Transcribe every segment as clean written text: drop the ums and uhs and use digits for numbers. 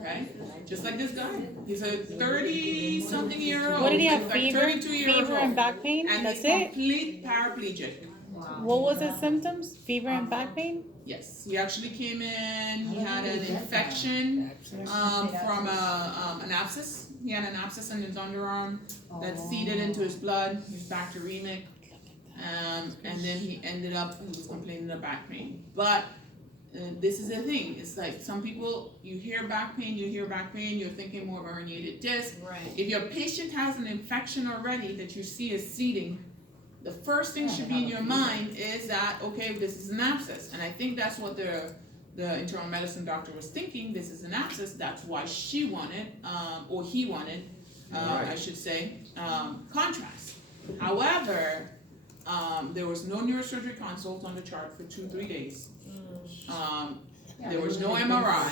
Okay, just like this guy. He's a 30-something-year-old. What did he have? Like Fever? 32 years Fever old. and back pain? And That's he's it? complete paraplegic. What was his symptoms? Fever and back pain? Yes, he actually came in. He had an infection from an abscess. He had an abscess in his underarm that seeded into his blood. He was bacteremic, and then he was complaining of back pain. But this is the thing. It's like some people, you hear back pain, you're thinking more of a herniated disc. Right. If your patient has an infection already that you see is seeding, the first thing should be in your mind is that, okay, this is an abscess. And I think that's what the internal medicine doctor was thinking. This is an abscess. That's why she wanted, or he wanted, I should say, contrast. However, there was no neurosurgery consult on the chart for 2-3 days. There was no MRI.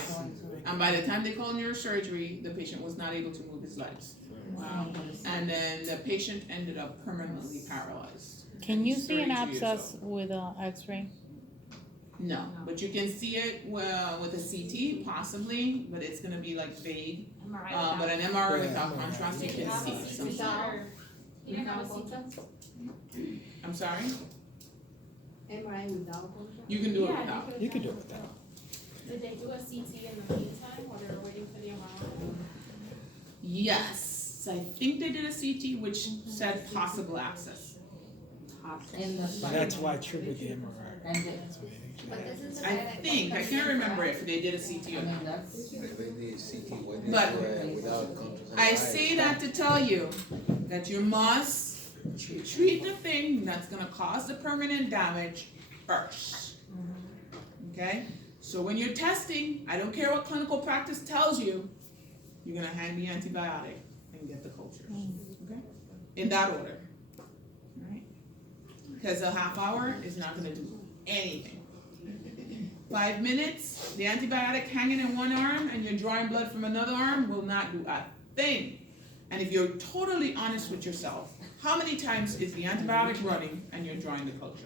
And by the time they called neurosurgery, the patient was not able to move his legs. Wow. And then the patient ended up permanently paralyzed. Can you He's see an 32 years abscess old. with an X-ray? No, but you can see it with a CT, possibly, but it's gonna be like vague. But an MRI without contrast, you can see something. You don't have a CETA? I'm sorry? MRI without contrast? You can do it without. You can do it without. Did they do a CT in the meantime while they were waiting for the MRI? Yes, I think they did a CT which said possible abscess. That's why I triggered the MRI. But this is I think, I can't remember if they did a CT or not. But I say that to tell you that you must treat the thing that's gonna cause the permanent damage first. Okay? So when you're testing, I don't care what clinical practice tells you, you're gonna hand the antibiotic and get the cultures. Okay? In that order. Alright? Because a half hour is not gonna do anything. 5 minutes, the antibiotic hanging in one arm and you're drawing blood from another arm will not do a thing. And if you're totally honest with yourself, how many times is the antibiotic running and you're drawing the culture?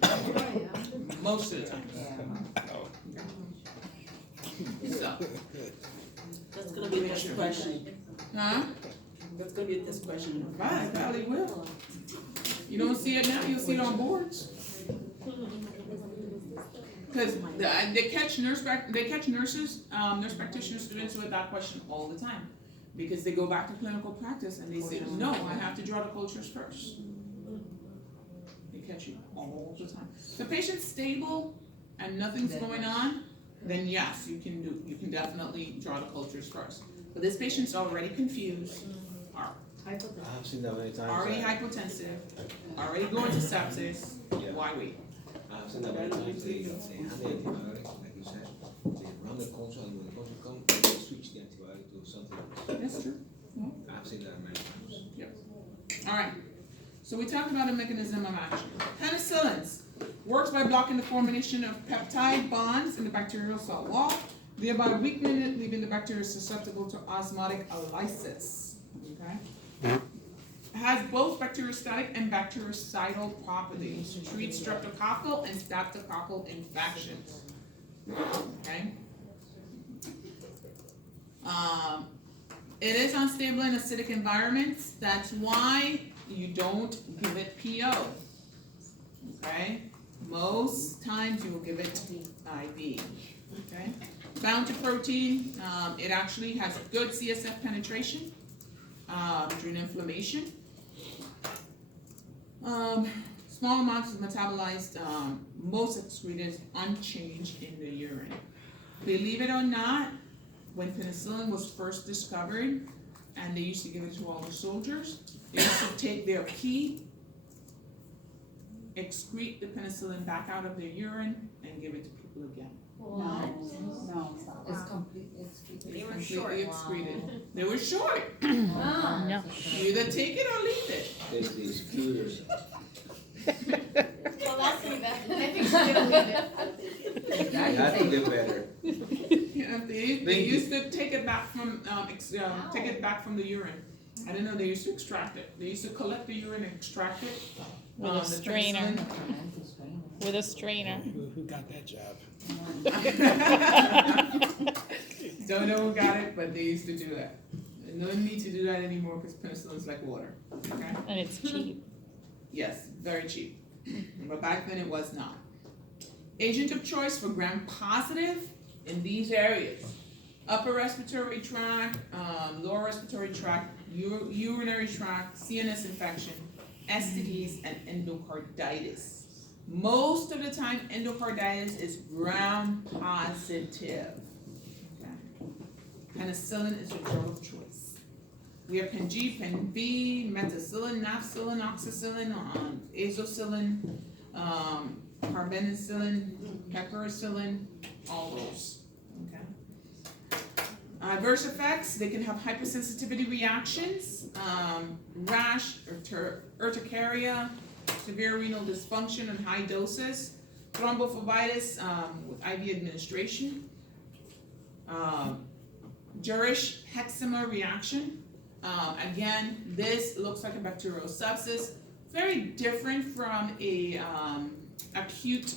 Most of the time. So, That's gonna be a test question. huh? That's gonna be a test question. Right, probably will. You don't see it now, you'll see it on boards. Because they catch nurse practitioner students with that question all the time. Because they go back to clinical practice and they say, no, I have to draw the cultures first. They catch you all the time. If the patient's stable and nothing's going on, then yes, you can definitely draw the cultures first. But this patient's already confused, I've seen that many times. already hypotensive, already going to sepsis, why wait? I've seen that many times. They hand the antibiotic, like you said, they run the culture, and when the culture comes, they switch the antibiotic to something else. That's true. I've seen that many times. Alright, so we talked about the mechanism of action. Penicillins works by blocking the formation of peptide bonds in the bacterial cell wall, thereby weakening it, leaving the bacteria susceptible to osmotic lysis. Okay? It has both bacteriostatic and bactericidal properties to treat streptococcal and staphylococcal infections. Okay? It is unstable in acidic environments. That's why you don't give it PO. Okay? Most times you will give it IV. Okay? Bound to protein, it actually has good CSF penetration during inflammation. Small amounts is metabolized, most excreted unchanged in the urine. Believe it or not, when penicillin was first discovered, and they used to give it to all the soldiers, they used to take their pee, excrete the penicillin back out of their urine, and give it to people again. No, It's complete, it's They were Completely short. excreted. They were short. No. You either take it or leave it. There's these clears. Well, that's me then. I think she did leave it. They had to get better. Yeah, they used to take it back from take it back from the urine. I didn't know they used to extract it. They used to collect the urine and extract it. With a the strainer. penicillin. With a strainer. Who got that job? Don't know who got it, but they used to do that. No need to do that anymore because penicillin's like water, okay? And it's cheap. Yes, very cheap. But back then it was not. Agent of choice for gram-positive in these areas: upper respiratory tract, lower respiratory tract, urinary tract, CNS infection, STDs, and endocarditis. Most of the time, endocarditis is gram-positive. Okay. Penicillin is your drug of choice. We have Pen G, Pen B, methicillin, nafcillin, oxacillin, azoxyllin, carbenicillin, piperacillin, all those. Okay. Adverse effects, they can have hypersensitivity reactions, rash, urticaria, severe renal dysfunction in high doses, thrombophlebitis with IV administration, Jerish hexema reaction. Again, this looks like a bacterial sepsis, very different from a acute,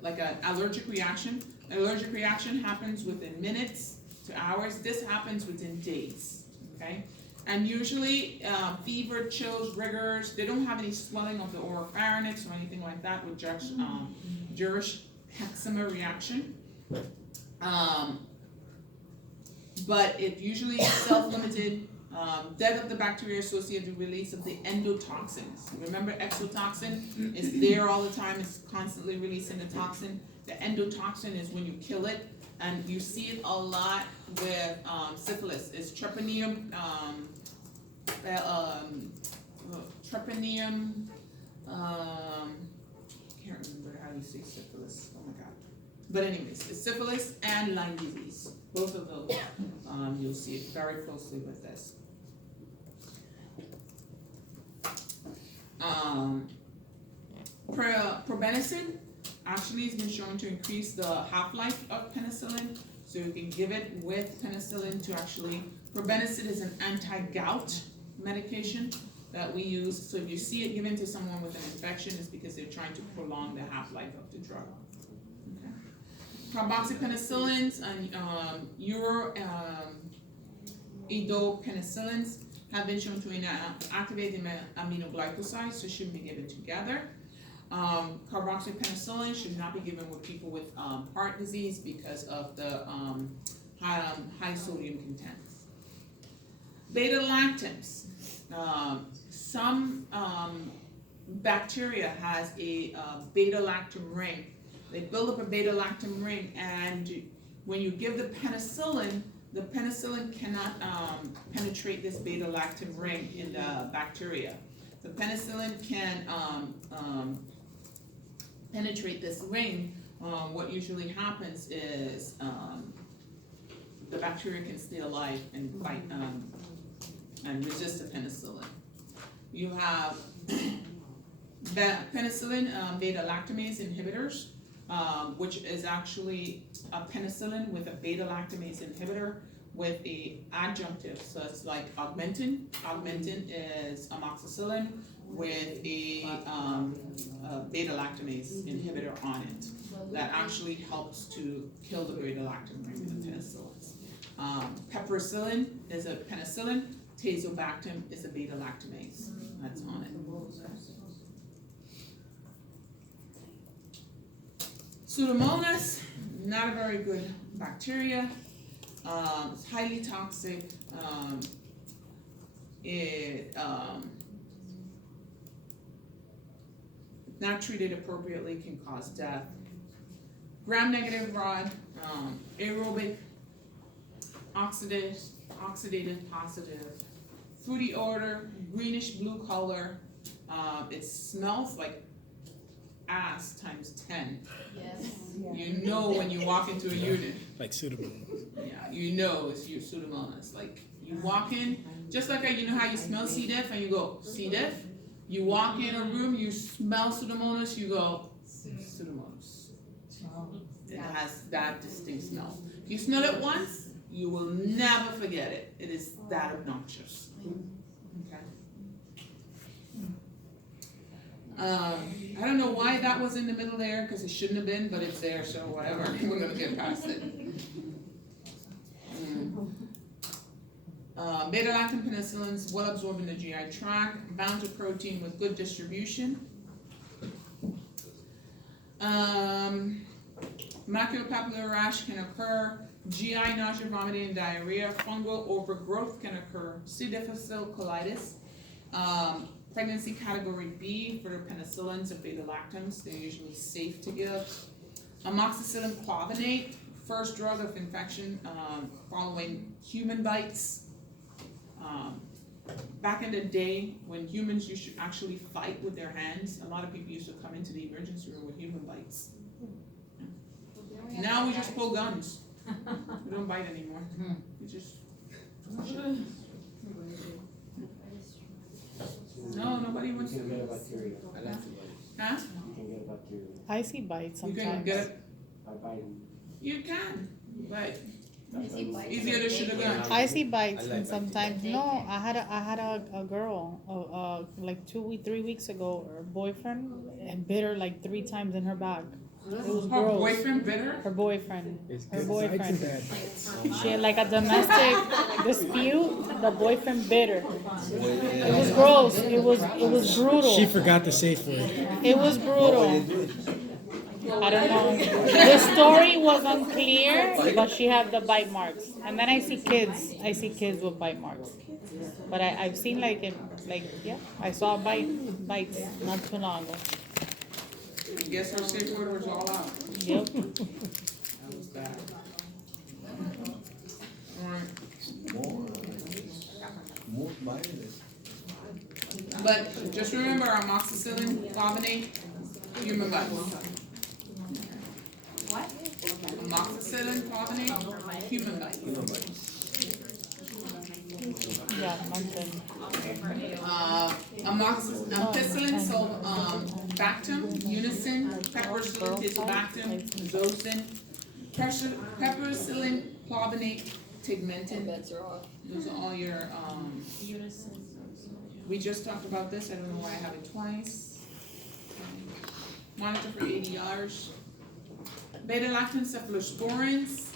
like an allergic reaction. An allergic reaction happens within minutes to hours. This happens within days, okay? And usually, fever, chills, rigors, they don't have any swelling of the oropharynx or anything like that with Jerish hexema reaction. But it usually is self-limited, death of the bacteria-associated release of the endotoxins. Remember, exotoxin is there all the time, it's constantly releasing the toxin. The endotoxin is when you kill it, and you see it a lot with syphilis. It's treponema, can't remember how you say syphilis, oh my god. But anyways, it's syphilis and Lyme disease. Both of those, you'll see it very closely with this. Probenecid actually has been shown to increase the half-life of penicillin, so you can give it with penicillin to actually, probenecid is an anti-gout medication that we use, so if you see it given to someone with an infection, it's because they're trying to prolong the half-life of the drug. Okay. Carboxypenicillins and uroidopenicillins have been shown to activate the aminoglycosides, so shouldn't be given together. Carboxypenicillin should not be given with people with heart disease because of the high sodium contents. Beta-lactams. Some bacteria has a beta-lactam ring. They build up a beta-lactam ring, and when you give the penicillin cannot penetrate this beta-lactam ring in the bacteria. The penicillin can penetrate this ring. What usually happens is the bacteria can stay alive and fight and resist the penicillin. You have penicillin beta-lactamase inhibitors, which is actually a penicillin with a beta-lactamase inhibitor with a adjunctive, so it's like augmentin. Augmentin is amoxicillin with a beta-lactamase inhibitor on it that actually helps to kill the beta-lactam ring in the penicillins. Piperacillin is a penicillin. Tazobactam is a beta-lactamase that's on it. Pseudomonas, not a very good bacteria. It's highly toxic. Not treated appropriately can cause death. Gram-negative rod, aerobic, oxidative positive, fruity odor, greenish blue color. It smells like ass times 10. Yes. You know when you walk into a unit. Like suitable. Yeah, you know it's your Pseudomonas. Like you walk in, just like you know how you smell C. diff and you go C. diff. You walk in a room, you smell Pseudomonas, you go Pseudomonas. It has that distinct smell. If you smell it once, you will never forget it. It is that obnoxious. Okay. I don't know why that was in the middle there, cause it shouldn't have been, but it's there, so whatever, we're gonna get past it. Beta-lactam penicillins, well absorbed in the GI tract, bound to protein with good distribution. Maculopapular rash can occur, GI nausea, vomiting, and diarrhea, fungal overgrowth can occur, C. difficile colitis. Pregnancy category B for the penicillins and beta-lactams, they're usually safe to give. Amoxicillin clavonate, first drug of infection following human bites. Back in the day, when humans used to actually fight with their hands, a lot of people used to come into the emergency room with human bites. Now we just pull guns. We don't bite anymore. We just. No, nobody wants to. I like to Huh? I see bites You can sometimes. get it. You can, but easier to shoot a gun. I see bites I like and sometimes, no, I had a girl, like 3 weeks ago, her boyfriend bit her like 3 times in her back. It was Her gross. boyfriend bitter? Her boyfriend, her Bites and boyfriend. bad bites. She had like a domestic dispute, the boyfriend bit her. buy. It was gross, it was brutal. She forgot the safe word. It was brutal. I don't know. The story was unclear, but she had the bite marks. And then I see kids with bite marks. But I've seen I saw bites not too long ago. Guess her safe word was all out. Yep. That was bad. Alright, More violence. but just remember amoxicillin, clavonate, human bites. What? Amoxicillin, clavonate, human bites. Yeah, nothing. Ampicillin, sulbactam, unison, piperacillin, tazobactam, zosyn, piperacillin, clavonate, tegmentin. Those are all your, we just talked about this, I don't know why I have it twice. Monitor for ADRs. Beta-lactam cephalosporins,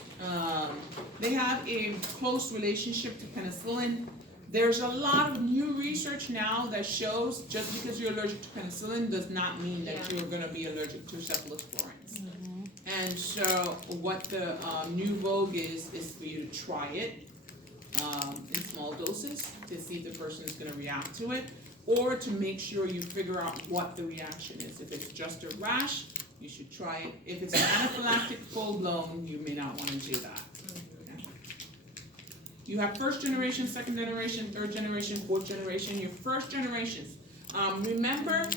they have a close relationship to penicillin. There's a lot of new research now that shows just because you're allergic to penicillin does not mean that you're gonna be allergic to cephalosporins. And so what the new vogue is for you to try it in small doses to see if the person is gonna react to it, or to make sure you figure out what the reaction is. If it's just a rash, you should try it. If it's anaphylactic full-blown, you may not wanna do that. Okay. You have first generation, second generation, third generation, fourth generation. Your first generations. Remember,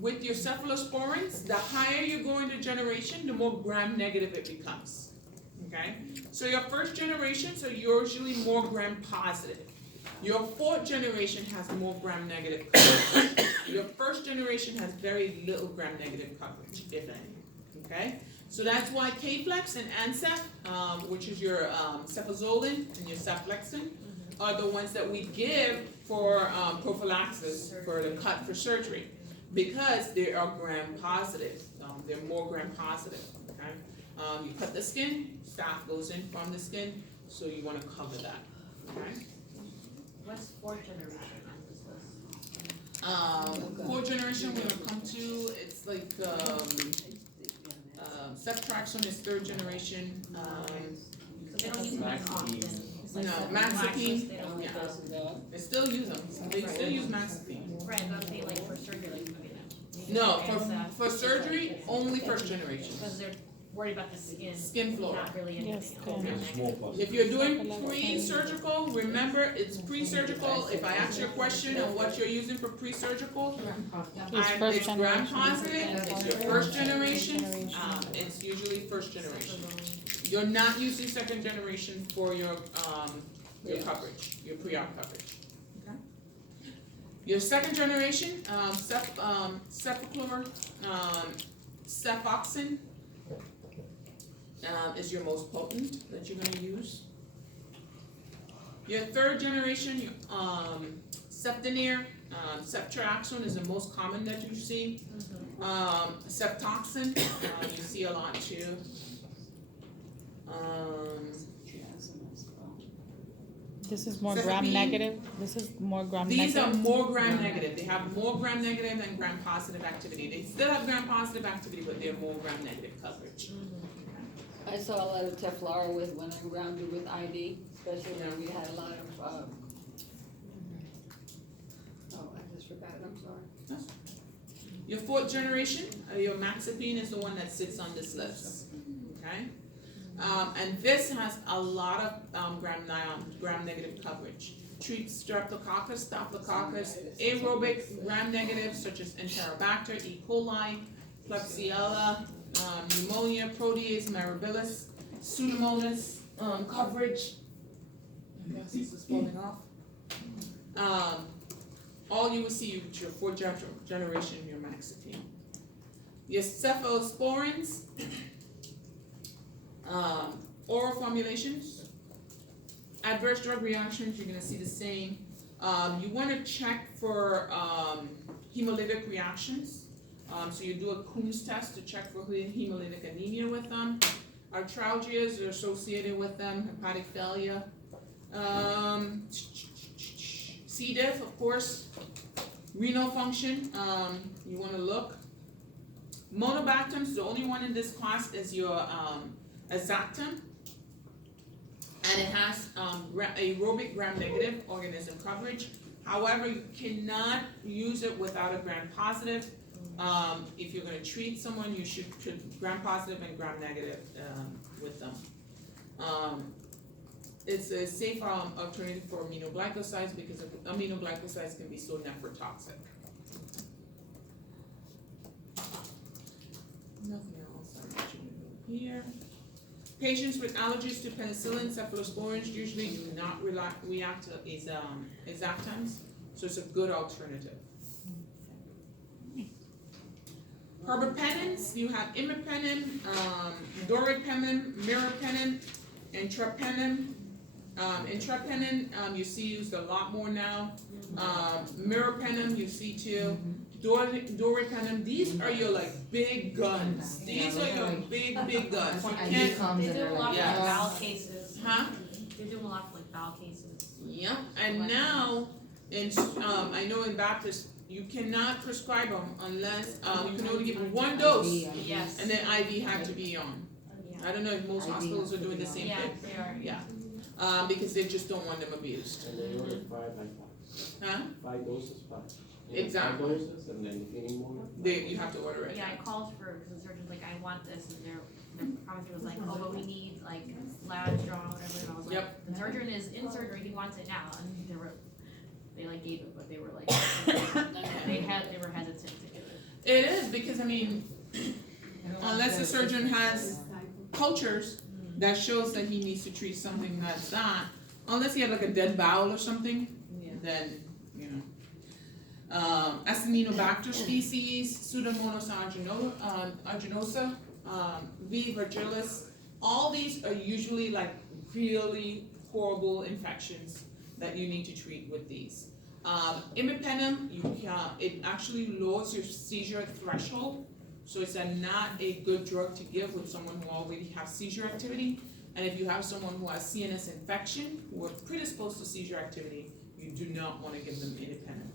with your cephalosporins, the higher you go into generation, the more gram-negative it becomes. Okay? So your first generation, so usually more gram-positive. Your fourth generation has more gram-negative coverage. Your first generation has very little gram-negative coverage, if any. Okay? So that's why K-Flex and Ansef, which is your cefazolin and your ceflexin, are the ones that we give for prophylaxis for the cut for surgery, because they are gram-positive. They're more gram-positive. Okay? You cut the skin, staph goes in from the skin, so you want to cover that. Okay? What's fourth generation on this list? Fourth generation we're gonna come to, it's like, ceftriaxone is third generation, So they don't use them as often. It's like no, the Maxipine, they don't yeah. use those. They still use them, they still use Maxipine. Right, but they like for surgery, like, No, for surgery, only first generation, because they're worried about the skin, skin flora. not really Yes, anything. skin. If you're doing pre-surgical, remember, it's pre-surgical. If I ask you a question on what you're using for pre-surgical, it's gram-positive, it's your first generation, it's usually first generation. You're not using second generation for your coverage, your pre-op coverage. Okay? Your second generation, cefaclor, cefoxin, is your most potent that you're gonna use. Your third generation, Cefdinir, Ceftriaxone is the most common that you see. Ceftoxin, you see a lot too. This is more Cefepime. gram negative. This is more gram These are negative. more gram negative. They have more gram negative than gram positive activity. They still have gram positive activity, but they're more gram negative coverage. I saw a lot of Teflar with when I rounded with ID, especially when we had a lot of, oh, I just forgot it, I'm sorry. Your fourth generation, your Maxipine is the one that sits on this list, okay? And this has a lot of gram negative coverage. Treats streptococcus, staphylococcus, aerobic gram negative such as Enterobacter, E. coli, Klebsiella, pneumonia, protease, mirabilis, pseudomonas, coverage. Yes, this is falling off. All you will see with your fourth generation, your Maxipine. Your cephalosporins, oral formulations, adverse drug reactions, you're gonna see the same. You wanna check for hemolytic reactions. So you do a Coombs test to check for hemolytic anemia with them. Arthralgias are associated with them, hepatic failure. C. diff, of course. Renal function, you wanna look. Monobactams, the only one in this class is your Azactam. And it has aerobic gram negative organism coverage. However, you cannot use it without a gram positive. If you're gonna treat someone, you should treat gram positive and gram negative with them. It's a safe alternative for aminoglycosides because aminoglycosides can be so nephrotoxic. Nothing else I'm mentioning here. Patients with allergies to penicillin, cephalosporins usually do not react to Exactams, so it's a good alternative. Carbapenems, you have imipenem, doripenem, mirapenem, and trepenem. Intrapenem, you see used a lot more now. Mirapenem, you see too. Doripenem, these are your like big guns. These are your big guns. You can't, They do a lot for Yes. like bowel cases. huh? They do a lot for like bowel cases. Yep, and now, I know in Baptist, you cannot prescribe them unless, you can only give them one dose, Yes. and then IV had to be on. Yeah. I don't know if most hospitals are doing the same Yeah, thing. they are. Yeah, because they just don't want them abused. And they order 5 like that. Huh? 5 doses, 5. Exactly. 5 doses, and then if you need more. You have to order it. Yeah, I called for, because the surgeon's like, I want this, and the pharmacy was like, oh, but we need like lab draw, whatever, and I was like, Yep. the surgeon is in surgery, he wants it now, and they like gave it, but they were like, they were hesitant to give it. It is, because I mean, unless the surgeon has cultures that shows that he needs to treat something that's not, unless he had like a dead bowel or something, then, you know. Acinetobacter species, Pseudomonas aeruginosa, V. virgilis, all these are usually like really horrible infections that you need to treat with these. Imipenem, it actually lowers your seizure threshold, so it's not a good drug to give with someone who already has seizure activity. And if you have someone who has CNS infection, who are predisposed to seizure activity, you do not want to give them imipenem.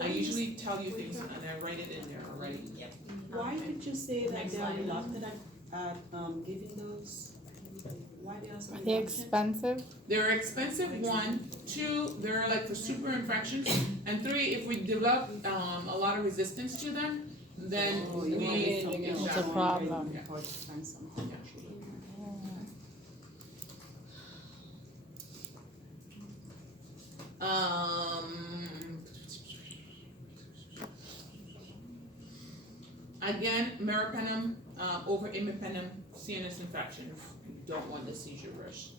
I usually tell you things and I write it in there already. Yep. Why did you say that Next they are slide. reluctant at giving those? Why they are so Are they reluctant? expensive? They're expensive, 1, 2, they're like for super infections, and 3, if we develop a lot of resistance to them, then Oh, you want we, something else. It's a problem. Yeah. Or to find something. Again, meropenem over imipenem, CNS infections, you don't want the seizure rush.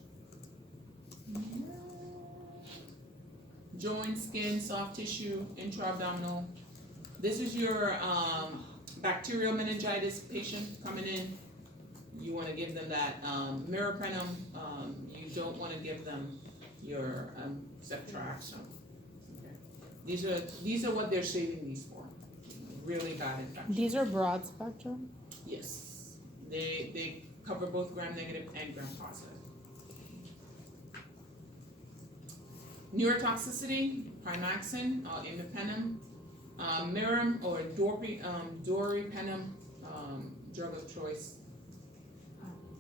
Joint, skin, soft tissue, intra-abdominal. This is your bacterial meningitis patient coming in. You wanna give them that meropenem, you don't wanna give them your ceftriaxone. Okay. These are what they're saving these for. Really bad infection. These are broad spectrum. Yes, they cover both gram-negative and gram-positive. Neurotoxicity, primaxine, imipenem, mirum or doripenem, drug of choice.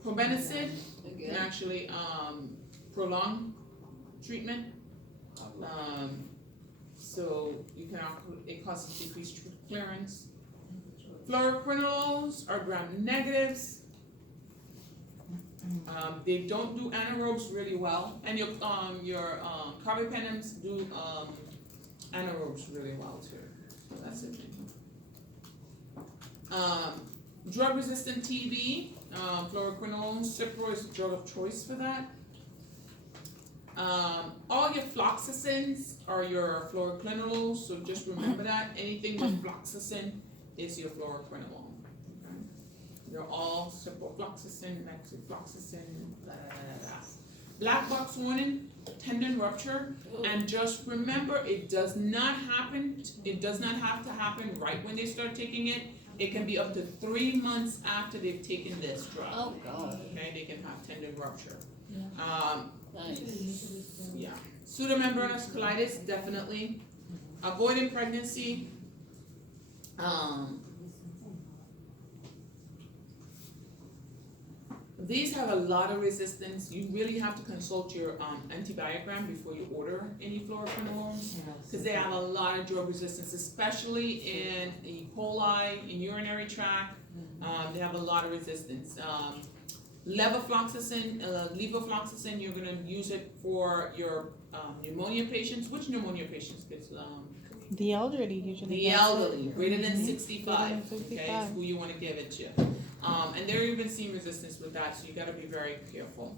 Probenecid can Again, actually prolong treatment. So you can it causes decreased clearance. Fluoroquinolones are gram-negatives. They don't do anaerobes really well, and your carbapenems do anaerobes really well too. So that's it. Drug-resistant TB, fluoroquinolones, Cipro is the drug of choice for that. All your fluoxetins are your fluoroquinolones, so just remember that. Anything with fluoxetine is your fluoroquinolone. Okay? They're all ciprofloxacin, methylfloxacin, blah, blah, blah, blah. Black box warning, tendon rupture, and just remember, it does not have to happen right when they start taking it. It can be up to 3 months after they've taken this drug. oh God, Okay, they can have tendon rupture. nice. Yeah. Pseudomembranous colitis, definitely. Avoiding pregnancy. These have a lot of resistance. You really have to consult your antibiogram before you order any fluoroquinolones, because they have a lot of drug resistance, especially in E. coli, in urinary tract. They have a lot of resistance. Levofloxacin, you're gonna use it for your pneumonia patients. Which pneumonia patients? Because The elderly usually. the gets it. elderly, greater than Mhm. 65, Greater than okay, 65. is who you wanna give it to. And they're even seeing resistance with that, so you gotta be very careful.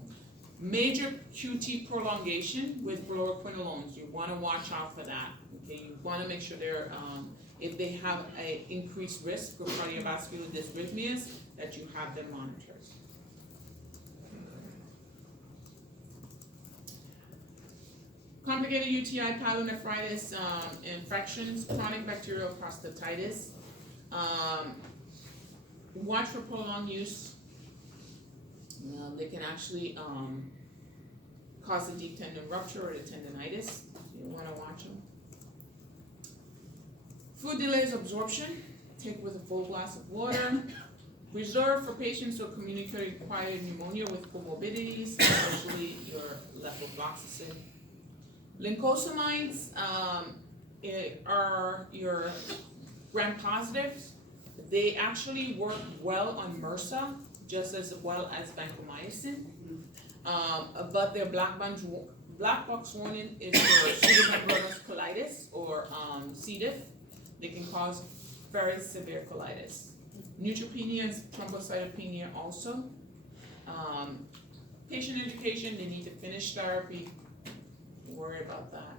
Major QT prolongation with fluoroquinolones, you wanna watch out for that, okay? You wanna make sure they're, if they have a increased risk for cardiovascular dysrhythmias, that you have them monitored. Complicated UTI, pyelonephritis, infections, chronic bacterial prostatitis. Watch for prolonged use. They can actually cause a deep tendon rupture or a tendonitis. So you want to watch them. Food delays absorption. Take with a full glass of water. Reserved for patients who communicate acquired pneumonia with comorbidities, especially your levofloxacin. Lincosamides are your gram-positives. They actually work well on MRSA, just as well as vancomycin. But their black box warning is for pseudomembranous colitis or C. diff. They can cause very severe colitis. Neutropenia and thrombocytopenia also. Patient education, they need to finish therapy. Don't worry about that.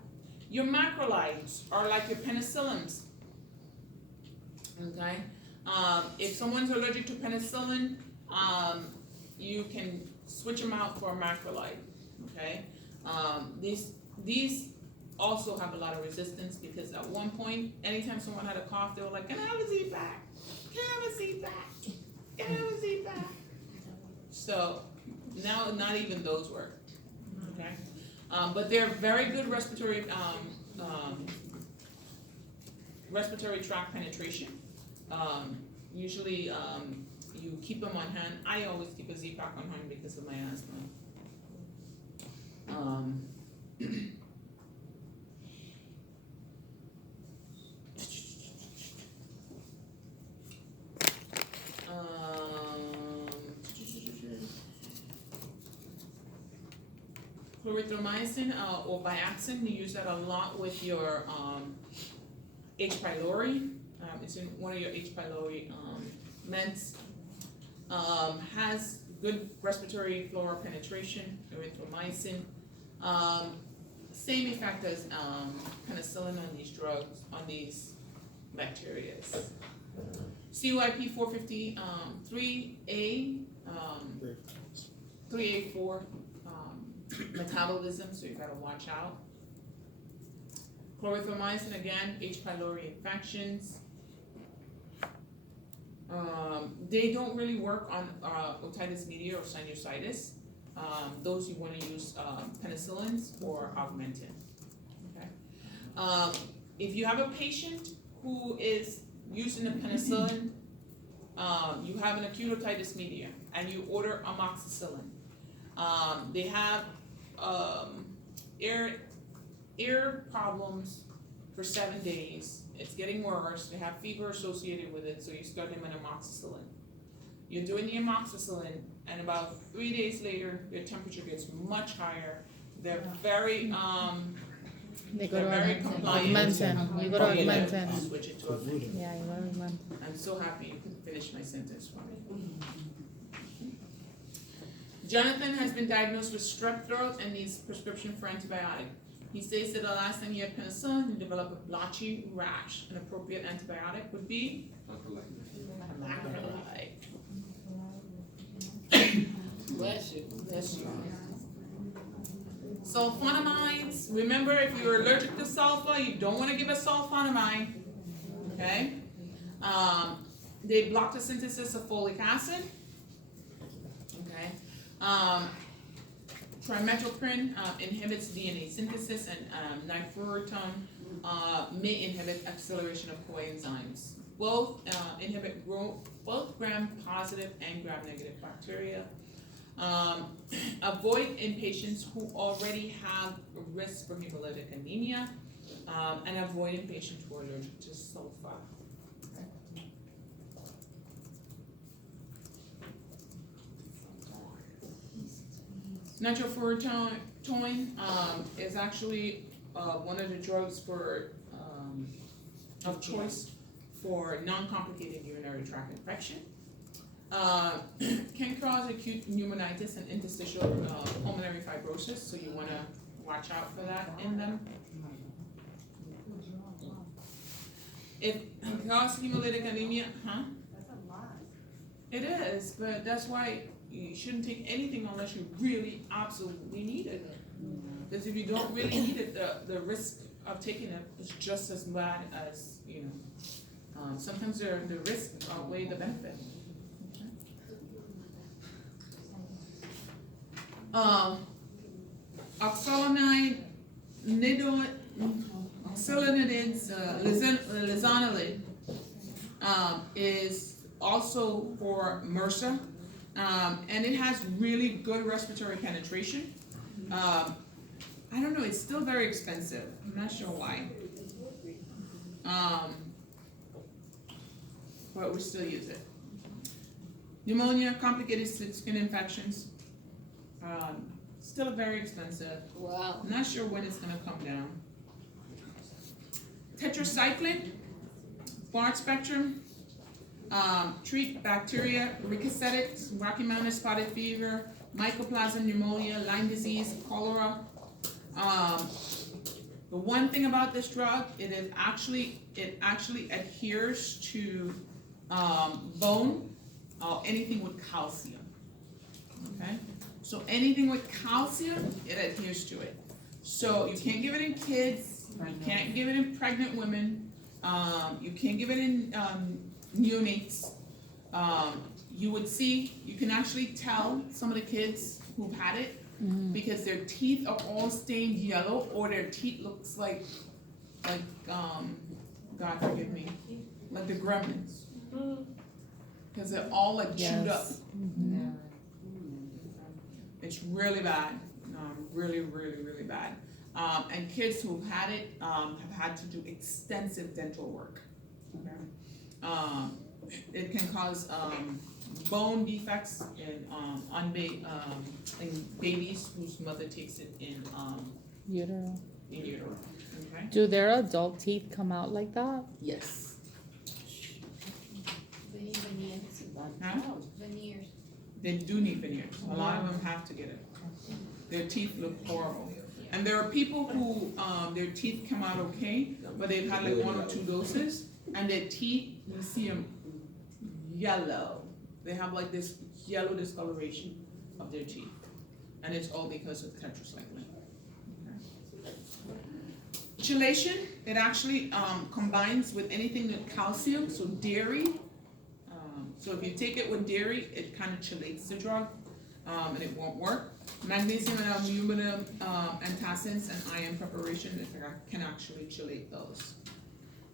Your macrolides are like your penicillins. Okay? If someone's allergic to penicillin, you can switch them out for a macrolide. Okay? These also have a lot of resistance because at one point, anytime someone had a cough, they were like, "Can I have a Z-Pack? Can I have a Z-Pack? Can I have a Z-Pack?" So now not even those work. Okay? But they're very good respiratory tract penetration. Usually you keep them on hand. I always keep a Z-Pack on hand because of my asthma. Clarithromycin or Biaxin, we use that a lot with your H. pylori. It's in one of your H. pylori meds. Has good respiratory flora penetration, erythromycin. Same effect as penicillin on these drugs, on these bacteria. CYP 453A, 3A4 metabolism, so you gotta watch out. Clarithromycin, again, H. pylori infections. They don't really work on otitis media or sinusitis. Those you wanna use penicillins or Augmentin, okay? If you have a patient who is using a penicillin, you have an acute otitis media, and you order amoxicillin. They have ear problems for 7 days. It's getting worse. They have fever associated with it, so you start them on amoxicillin. You're doing the amoxicillin, and about 3 days later, their temperature gets much higher. They're very They go to they're very compliant. Augmentin. You go to Augmentin. Switch it to Augmentin. Yeah, you go to Augmentin. I'm so happy you could finish my sentence for me. Jonathan has been diagnosed with strep throat and needs prescription for antibiotic. He states that the last time he had penicillin, he developed a blotchy rash. An appropriate antibiotic would be macrolide. Bless you. Bless you. Sulfonamides, remember if you're allergic to sulfa, you don't want to give a sulfonamide, okay? They block the synthesis of folic acid, okay? Trimethoprim inhibits DNA synthesis, and nifurtone may inhibit acceleration of coenzymes. Both inhibit both gram-positive and gram-negative bacteria. Avoid in patients who already have a risk for hemolytic anemia, and avoid in patients who are allergic to sulfa. Nitrofurantoin is actually one of the drugs for of choice for non-complicated urinary tract infection. Can cause acute pneumonitis and interstitial pulmonary fibrosis, so you want to watch out for that in them. It can cause hemolytic anemia, That's a lot. It is, but that's why you shouldn't take anything unless you really absolutely need it. Because if you don't really need it, the risk of taking it is just as bad as, sometimes the risk outweigh the benefit. Oxalinide, oxalinides, lizanolid, is also for MRSA, and it has really good respiratory penetration. I don't know, it's still very expensive. I'm not sure why. But we still use it. Pneumonia, complicated skin infections, still very expensive. Wow. I'm not sure when it's gonna come down. Tetracycline, broad spectrum, treat bacteria, rickettsia, Rocky Mountain spotted fever, mycoplasma pneumonia, Lyme disease, cholera. The one thing about this drug, it actually adheres to bone, anything with calcium. Okay, so anything with calcium, it adheres to it. So you can't give it in kids, you can't give it in pregnant women, you can't give it in neonates. You can actually tell some of the kids who've had it because their teeth are all stained yellow, or their teeth looks like God forgive me, like the Gremlins, because they're all like chewed up. It's really bad, really, really, really bad. And kids who've had it have had to do extensive dental work. It can cause bone defects in babies whose mother takes it in Utero. utero. Okay. Do their adult teeth come out like that? Yes. They need veneers. Huh? Veneers. They do need veneers. A lot of them have to get it. Their teeth look horrible. And there are people who their teeth come out okay, but they've had like 1 or 2 doses, and their teeth, you see them yellow. They have like this yellow discoloration of their teeth, and it's all because of tetracycline. Chelation, it actually combines with anything with calcium, so dairy. So if you take it with dairy, it kind of chelates the drug, and it won't work. Magnesium and aluminum antacids and iron preparation can actually chelate those.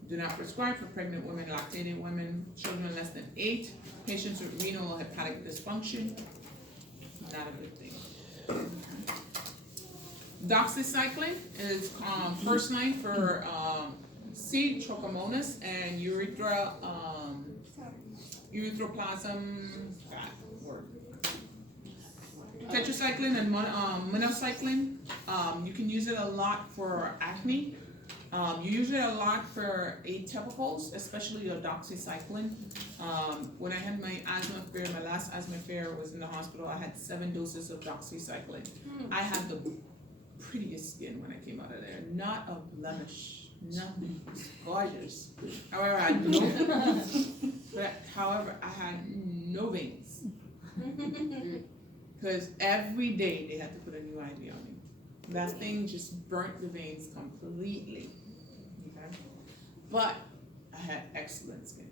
Do not prescribe for pregnant women, lactating women, children less than 8, patients with renal or hepatic dysfunction. Not a good thing. Doxycycline is first line for C. trichomonas and erythroplasm. Tetracycline and minocycline. You can use it a lot for acne. You use it a lot for atypicals, especially your doxycycline. When I had my asthma fair, my last asthma fair was in the hospital, I had 7 doses of doxycycline. I had the prettiest skin when I came out of there, not a blemish, nothing, it was gorgeous. However, I had no veins. Because every day they had to put a new IV on me. That thing just burnt the veins completely. Okay? But I had excellent skin.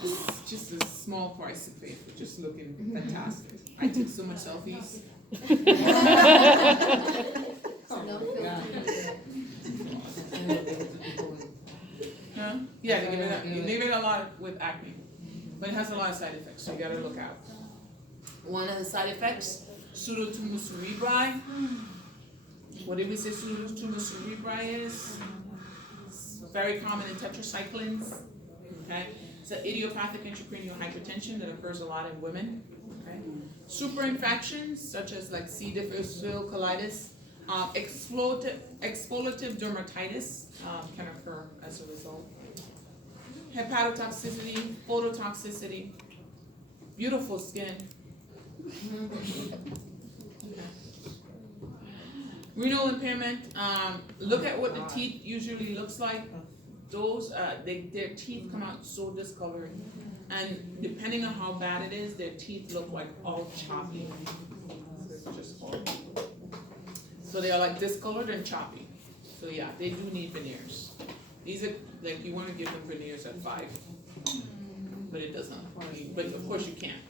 It's just a small price to pay for just looking fantastic. I took so much selfies. No filter. Huh? Yeah, they give it a lot with acne. But it has a lot of side effects, so you gotta look out. One of the side effects, pseudotumor cerebri. What did we say pseudotumor cerebri is? It's very common in tetracyclines. Okay? It's an idiopathic intracranial hypertension that occurs a lot in women. Okay? Superinfections, such as like C. difficile colitis, exfoliative dermatitis can occur as a result. Hepatotoxicity, phototoxicity, beautiful skin. Okay. Renal impairment, look at what the teeth usually looks like. Those, their teeth come out so discolored. And depending on how bad it is, their teeth look like all choppy. It's just horrible. So they are like discolored and choppy. So yeah, they do need veneers. These are, like, you wanna give them veneers at 5. But it doesn't, but of course you can.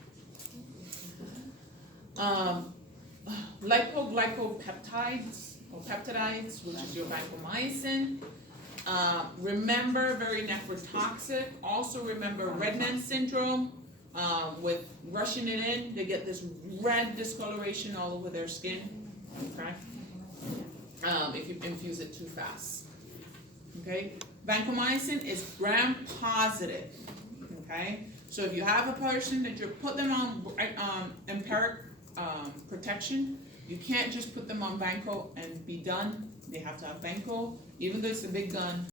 Lipoglycopeptides, or peptidides, which is your vancomycin. Remember, very nephrotoxic. Also remember Redman syndrome, with rushing it in, they get this red discoloration all over their skin, okay? If you infuse it too fast, okay? Vancomycin is gram-positive, okay? So if you have a person that you're put them on empiric protection, you can't just put them on Vanco and be done. They have to have Vanco, even though it's a big gun.